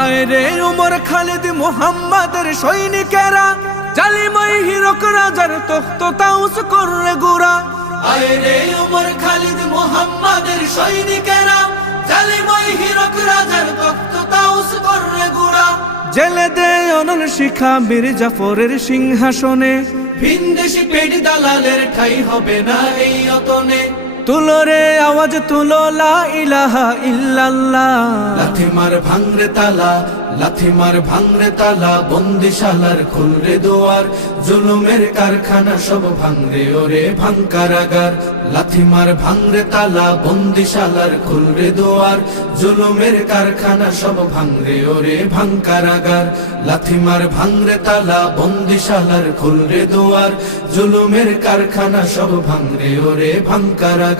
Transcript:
আয় রে উমর খালিদ মুহাম্মাদের সৈনিকেরা, জালিমাই হিরক রাজার তখ্ত তাউস করে গুড়া। আয় রে উমর খালিদ মুহাম্মাদের সৈনিকেরা, জালিমাই হিরক রাজার তখ্ত তাউস করে গুড়া। জেলে দে অনল শিখা বীর জাফরের সিংহাসনে, ভিনদেশি পেট দালালের ঠাই হবে না এই অতনে। তুলো রে আওয়াজ তুলো লা ইলাহা ইল্লাল্লাহ। লাথি মার ভাঙরে তালা, লাথি মার ভাঙরে তালা, বন্দিশালার খুলরে দুয়ার, জুলুমের কারখানা সব ভাঙরে ওরে ভাঙ কারাগার। লাথি মার ভাঙরে তালা, বন্দিশালার খুলরে দুয়ার, জুলুমের কারখানা সব ভাঙরে ওরে ভাঙ কারাগার। লাথি মার ভাঙরে তালা, বন্দিশালার খুলরে দুয়ার, জুলুমের কারখানা সব ভাঙরে ওরে ভাঙ কারাগার।